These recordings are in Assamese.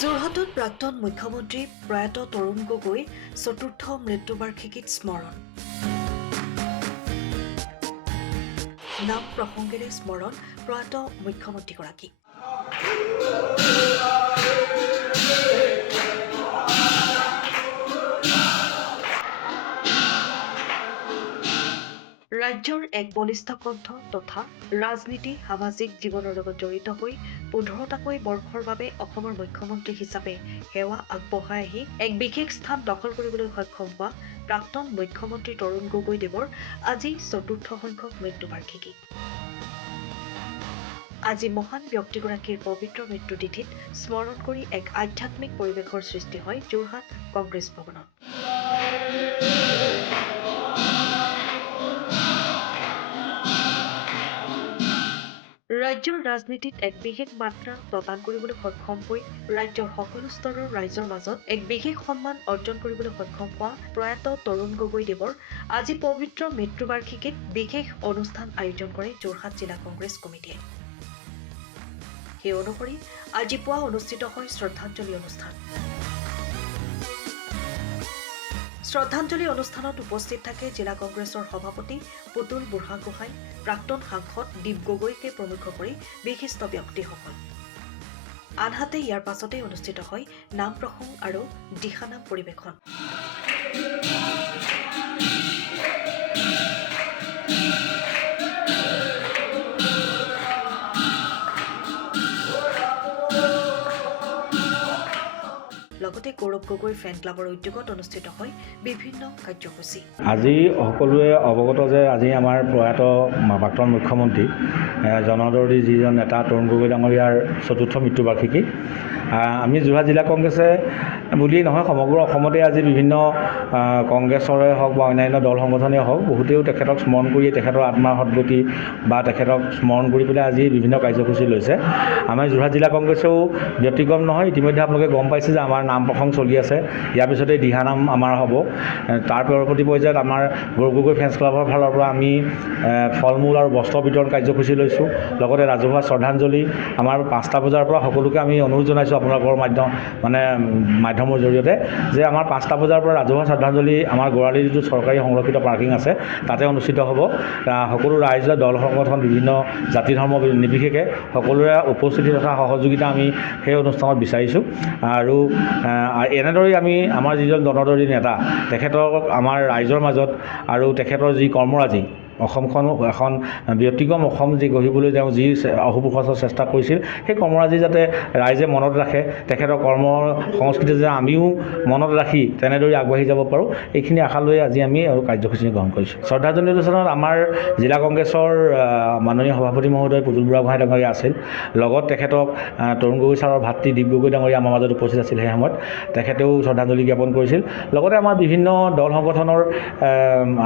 যোৰহাটত প্ৰাক্তন মুখ্যমন্ত্ৰী প্ৰয়াত তৰুণ গগৈ চতুৰ্থ মৃত্যুবাৰ্ষিকীত স্মৰণ। নাম প্ৰসংগেৰে স্মৰণ প্ৰয়াত মুখ্যমন্ত্ৰীগৰাকী। ৰাজ্যৰ এক বলিষ্ঠ কণ্ঠ তথা ৰাজনীতি সামাজিক জীৱনৰ লগত জড়িত হৈ ১৫টাকৈ বৰ্ষৰ বাবে অসমৰ মুখ্যমন্ত্ৰী হিচাপে সেৱা আগবঢ়াই আহি এক বিশেষ স্থান দখল কৰিবলৈ সক্ষম হোৱা প্ৰাক্তন মুখ্যমন্ত্ৰী তৰুণ গগৈদেৱৰ আজি চতুৰ্থ সংখ্যক মৃত্যুবাৰ্ষিকী। আজি মহান ব্যক্তিগৰাকীৰ পবিত্ৰ মৃত্যুতিথিত স্মৰণ কৰি এক আধ্যাত্মিক পৰিৱেশৰ সৃষ্টি হয় যোৰহাট কংগ্ৰেছ ভৱনত। ৰাজ্যৰ ৰাজনীতিত এক বিশেষ মাত্ৰা প্ৰদান কৰিবলৈ সক্ষম হৈ ৰাজ্যৰ সকলো স্তৰৰ ৰাইজৰ মাজত এক বিশেষ সন্মান অৰ্জন কৰিবলৈ সক্ষম হোৱা প্ৰয়াত তৰুণ গগৈদেৱৰ আজি পবিত্ৰ মৃত্যুবাৰ্ষিকীত বিশেষ অনুষ্ঠান আয়োজন কৰে যোৰহাট জিলা কংগ্ৰেছ কমিটিয়ে। সেই অনুসৰি আজি পুৱা অনুষ্ঠিত হয় শ্ৰদ্ধাঞ্জলি অনুষ্ঠান। শ্ৰদ্ধাঞ্জলি অনুষ্ঠানত উপস্থিত থাকে জিলা কংগ্ৰেছৰ সভাপতি পুতুল বুঢ়াগোহাঁই, প্ৰাক্তন সাংসদ দীপ গগৈকে প্ৰমুখ কৰি বিশিষ্ট ব্যক্তিসকল। আনহাতে ইয়াৰ পাছতেই অনুষ্ঠিত হয় নাম প্ৰসংগ আৰু দিহানাম পৰিৱেশন। লগতে গৌৰৱ গগৈ ফেন ক্লাবৰ উদ্যোগত অনুষ্ঠিত হয় বিভিন্ন কাৰ্যসূচী। আজি সকলোৱে অৱগত যে আজি আমাৰ প্ৰয়াত প্ৰাক্তন মুখ্যমন্ত্ৰী জনদৰদী যিজন নেতা তৰুণ গগৈ ডাঙৰীয়াৰ চতুৰ্থ মৃত্যুবাৰ্ষিকী। আমি যোৰহাট জিলা কংগ্ৰেছে বুলিয়েই নহয় সমগ্ৰ অসমতে আজি বিভিন্ন কংগ্ৰেছৰে হওক বা অন্যান্য দল সংগঠনেই হওক বহুতেও তেখেতক স্মৰণ কৰি তেখেতৰ আত্মাৰ সদ্গতি বা তেখেতক স্মৰণ কৰি পেলাই আজি বিভিন্ন কাৰ্যসূচী লৈছে। আমাৰ যোৰহাট জিলা কংগ্ৰেছেও ব্যতিক্ৰম নহয়। ইতিমধ্যে আপোনালোকে গম পাইছে যে আমাৰ নাম প্ৰসংগ চলি আছে। ইয়াৰ পিছতে দিহানাম আমাৰ হ'ব। তাৰ পৰৱৰ্তী পৰ্যায়ত আমাৰ গৌৰৱ গগৈ ফেন্স ক্লাবৰ ফালৰ পৰা আমি ফল মূল আৰু বস্ত্ৰ বিতৰণ কাৰ্যসূচী লৈছোঁ। লগতে ৰাজহুৱা শ্ৰদ্ধাঞ্জলি আমাৰ 5টা বজাৰ পৰা সকলোকে আমি অনুৰোধ জনাইছোঁ আপোনালোকৰ মাধ্যমৰ জৰিয়তে যে আমাৰ 5টা বজাৰ পৰা ৰাজহুৱা শ্ৰদ্ধাঞ্জলি আমাৰ গৰালিৰ যিটো চৰকাৰী সংৰক্ষিত পাৰ্কিং আছে তাতে অনুষ্ঠিত হ'ব। সকলো ৰাইজ দল সংগঠন বিভিন্ন জাতি ধৰ্ম নিৰ্বিশেষে সকলোৰে উপস্থিতি তথা সহযোগিতা আমি সেই অনুষ্ঠানত বিচাৰিছোঁ। আৰু এনেদৰেই আমি আমাৰ যিজন জনদৰদী নেতা তেখেতক আমাৰ ৰাইজৰ মাজত আৰু তেখেতৰ যি কৰ্মৰাজি অসমখন এখন ব্যতিক্ৰম অসম যি গঢ়িবলৈ তেওঁ যি অহোপুষৰ চেষ্টা কৰিছিল সেই কৰ্মৰাজি যাতে ৰাইজে মনত ৰাখে, তেখেতৰ কৰ্ম সংস্কৃতি যে আমিও মনত ৰাখি তেনেদৰে আগবাঢ়ি যাব পাৰোঁ, এইখিনি আশা লৈ আজি আমি আৰু কাৰ্যসূচী গ্ৰহণ কৰিছোঁ। শ্ৰদ্ধাঞ্জলি অনুষ্ঠানত আমাৰ জিলা কংগ্ৰেছৰ মাননীয় সভাপতি মহোদয় পুতুল বুঢ়াগোহাঁই ডাঙৰীয়া আছিল। লগত তেখেতক তৰুণ গগৈ ছাৰৰ ভাতৃ দীপ গগৈ ডাঙৰীয়া আমাৰ মাজত উপস্থিত আছিল। সেই সময়ত তেখেতেও শ্ৰদ্ধাঞ্জলি জ্ঞাপন কৰিছিল। লগতে আমাৰ বিভিন্ন দল সংগঠনৰ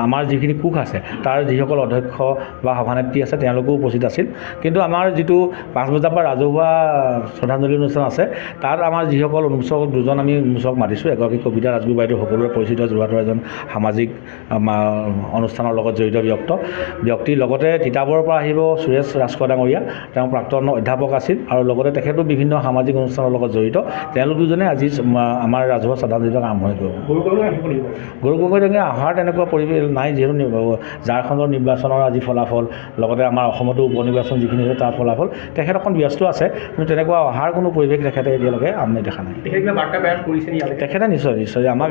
আমাৰ যিখিনি কোষ আছে তাৰ যিসকল অধ্যক্ষ বা সভানেত্ৰী আছে তেওঁলোকেও উপস্থিত আছিল। কিন্তু আমাৰ যিটো 5 বজাৰ পৰা ৰাজহুৱা শ্ৰদ্ধাঞ্জলি অনুষ্ঠান আছে তাত আমাৰ যিসকল অনুষ্ঠক দুজন আমি অনুষ্ঠক মাতিছোঁ। এগৰাকী কবিতা ৰাজগুৰু বাইদেউ সকলোৰে পৰিচিত যোৰহাটৰ এজন সামাজিক অনুষ্ঠানৰ লগত জড়িত ব্যক্তি। লগতে তিতাবৰৰ পৰা আহিব সুৰেশ ৰাজখোৱা ডাঙৰীয়া, তেওঁ প্ৰাক্তন অধ্যাপক আছিল আৰু লগতে তেখেতো বিভিন্ন সামাজিক অনুষ্ঠানৰ লগত জড়িত। তেওঁলোক দুজনে আজি আমাৰ ৰাজহুৱা শ্ৰদ্ধাঞ্জলি আৰম্ভণি কৰিব। গৌৰৱ গগৈ ডাঙৰীয়া অহাৰ তেনেকুৱা পৰিৱেশ নাই, যিহেতু ঝাৰখণ্ডৰ নিৰ্বাচনৰ আজি ফলাফল, লগতে আমাৰ অসমতো উপ নিৰ্বাচন যিখিনি হৈছে তাৰ ফলাফল, তেখেত অকণ ব্যস্ত আছে। কিন্তু তেনেকুৱা অহাৰ কোনো পৰিৱেশ তেখেতে এতিয়ালৈকে আমি দেখা নাই। তেখেতে নিশ্চয় আমাক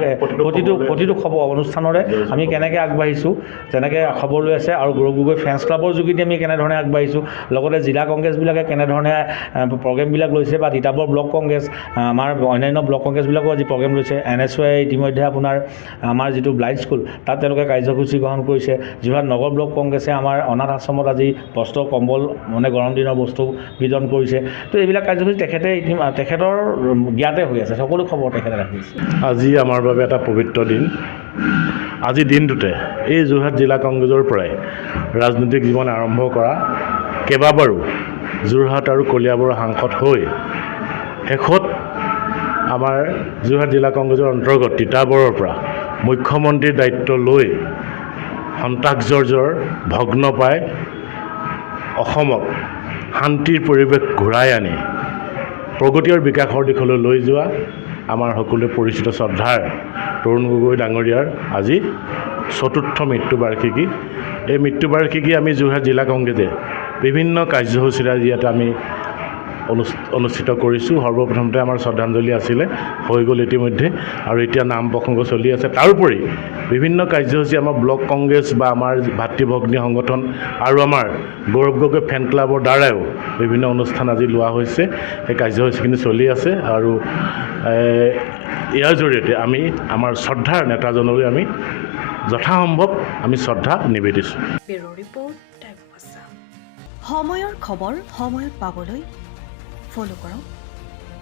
প্ৰতিটো খবৰ অনুষ্ঠানৰে আমি কেনেকৈ আগবাঢ়িছোঁ তেনেকৈ খবৰ লৈ আছে। আৰু গৌৰৱ গগৈ ফেন্স ক্লাবৰ যোগেদি আমি কেনেধৰণে আগবাঢ়িছোঁ, লগতে জিলা কংগ্ৰেছবিলাকে কেনেধৰণে প্ৰগ্ৰেমবিলাক লৈছে বা তিতাবৰ ব্লক কংগ্ৰেছ আমাৰ অন্যান্য ব্লক কংগ্ৰেছবিলাকো আজি প্ৰগ্ৰেম লৈছে। NSY ইতিমধ্যে আপোনাৰ আমাৰ যিটো ব্লাইণ্ড স্কুল তাত তেওঁলোকে কাৰ্যসূচী গ্ৰহণ কৰিছে। যোৰহাট নগৰ ব্লক কংগ্ৰেছে আমাৰ অনাথ আশ্ৰমত আজি বস্ত্ৰ কম্বল গৰম দিনৰ বস্তু বিতৰণ কৰিছে। তো এইবিলাক কাৰ্যসূচী তেখেতৰ জ্ঞাতে হৈ আছে, সকলো খবৰ তেখেতে ৰাখিছে। আজি আমাৰ বাবে এটা পবিত্ৰ দিন। আজি দিনটোতে এই যোৰহাট জিলা কংগ্ৰেছৰ পৰাই ৰাজনৈতিক জীৱন আৰম্ভ কৰা কেইবাবাৰো যোৰহাট আৰু কলিয়াবৰৰ সাংসদ হৈ শেষত আমাৰ যোৰহাট জিলা কংগ্ৰেছৰ অন্তৰ্গত তিতাবৰৰ পৰা মুখ্যমন্ত্ৰীৰ দায়িত্ব লৈ সন্ত্ৰাসজৰ্জৰ ভগ্ন পাই অসমক শান্তিৰ পৰিৱেশ ঘূৰাই আনি প্ৰগতি আৰু বিকাশৰ দিশলৈ লৈ যোৱা আমাৰ সকলোৱে পৰিচিত শ্ৰদ্ধাৰ তৰুণ গগৈ ডাঙৰীয়াৰ আজি ৪ৰ্থ মৃত্যুবাৰ্ষিকী। এই মৃত্যুবাৰ্ষিকী আমি যোৰহাট জিলা কংগ্ৰেছে বিভিন্ন কাৰ্যসূচীৰে আজি ইয়াতে আমি অনুষ্ঠিত কৰিছোঁ। সৰ্বপ্ৰথমতে আমাৰ শ্ৰদ্ধাঞ্জলি আছিলে, হৈ গ'ল ইতিমধ্যে, আৰু এতিয়া নাম প্ৰসংগ চলি আছে। তাৰোপৰি বিভিন্ন কাৰ্যসূচী আমাৰ ব্লক কংগ্ৰেছ বা আমাৰ ভাতৃভগ্নী সংগঠন আৰু আমাৰ গৌৰৱ গগৈ ফেন ক্লাবৰ দ্বাৰাও বিভিন্ন অনুষ্ঠান আজি লোৱা হৈছে। সেই কাৰ্যসূচীখিনি চলি আছে আৰু ইয়াৰ জৰিয়তে আমি আমাৰ শ্ৰদ্ধাৰ নেতাজনলৈ আমি যথাসম্ভৱ আমি শ্ৰদ্ধা নিবেদিছোঁ। Bureau' report, time of Assam. সময়ৰ খবৰ সময়ত পাবলৈ ফ'ল' কৰক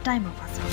টাইম অফ আছাম।